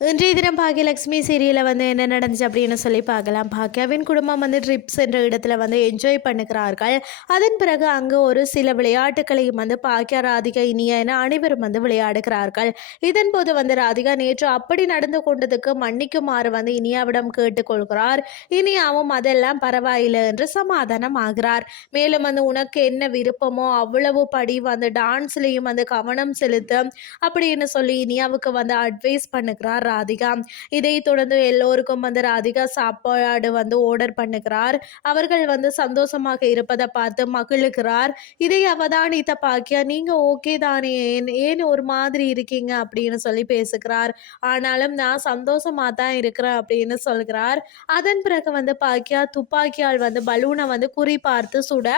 இன்றைய தினம் பாக்கியலட்சுமி சீரியலில் வந்து என்ன நடந்துச்சு அப்படின்னு சொல்லி பார்க்கலாம். பாக்கியாவின் குடும்பம் வந்து ட்ரிப்ஸ் என்ற இடத்துல வந்து என்ஜாய் பண்ணுகிறார்கள். அதன் பிறகு அங்கே ஒரு சில விளையாட்டுகளையும் வந்து பாக்கியா ராதிகா இனியா என அனைவரும் வந்து விளையாடுகிறார்கள். இதன் போது வந்து ராதிகா நேற்று அப்படி நடந்து கொண்டதுக்கு மன்னிக்குமாறு வந்து இனியாவிடம் கேட்டுக்கொள்கிறார் இனியாவும் அதெல்லாம் பரவாயில்லை என்று சமாதானம் ஆகிறார். மேலும் வந்து உனக்கு என்ன விருப்பமோ அவ்வளவு படி வந்து டான்ஸ்லேயும் வந்து கவனம் செலுத்த அப்படின்னு சொல்லி இனியாவுக்கு வந்து அட்வைஸ் பண்ணுகிறார். ராதிகா. இதை தொடர்ந்து எல்லோருக்கும் வந்து ராதிகா சாப்பாடு வந்து ஆர்டர் பண்ணுகிறார். அவர்கள் வந்து சந்தோஷமாக இருப்பதை பார்த்து மகிழுகிறார். இதை அவதானித்த பாக்கியா நீங்க ஓகே தானே ஏன் ஏன் ஒரு மாதிரி இருக்கீங்க? அப்படின்னு சொல்லி பேசுகிறார். ஆனாலும் நான் சந்தோஷமா தான் இருக்கிறேன் அப்படின்னு சொல்கிறார். அதன் பிறகு வந்து பாக்கியா துப்பாக்கியால் வந்து பலூனை வந்து குறி பார்த்து சுட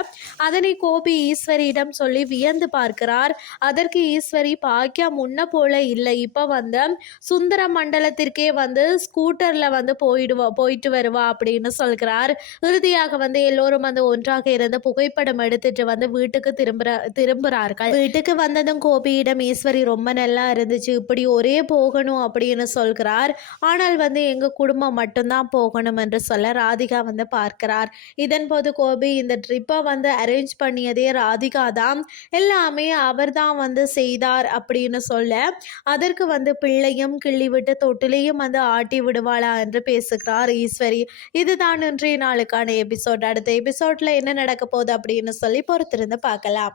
அதனை கோபி ஈஸ்வரியிடம் சொல்லி வியந்து பார்க்கிறார். அதற்கு ஈஸ்வரி பாக்கியா முன்ன போல இல்லை. இப்போ வந்து சுந்தரம் மண்டலத்திற்கே வந்து ஸ்கூட்டரில் வந்து போயிடுவா போயிட்டு வருவா அப்படின்னு சொல்கிறார். இறுதியாக வந்து எல்லோரும் வந்து ஒன்றாக இருந்து புகைப்படம் எடுத்துட்டு வந்து வீட்டுக்கு திரும்புற திரும்புகிறார்கள். வீட்டுக்கு வந்ததும் கோபியிடம் ஈஸ்வரி ரொம்ப நல்லா இருந்துச்சு. இப்படி ஒரே போகணும் அப்படின்னு சொல்கிறார். ஆனால் வந்து எங்கள் குடும்பம் மட்டும்தான் போகணும் என்று சொல்ல ராதிகா வந்து பார்க்கிறார். இதன் போது கோபி இந்த ட்ரிப்பை வந்து அரேஞ்ச் பண்ணியதே ராதிகா தான். எல்லாமே அவர் தான் வந்து செய்தார் அப்படின்னு சொல்ல அதற்கு வந்து பிள்ளையும் கிள்ளி விட்டு தொட்டிலையும் வந்து ஆட்டி விடுவாளா என்று பேசுகிறார் ஈஸ்வரி. இதுதான் இன்றைய நாளுக்கான எபிசோட். அடுத்த எபிசோட்ல என்ன நடக்க போகுது அப்படின்னு சொல்லி பொறுத்திருந்து பார்க்கலாம்.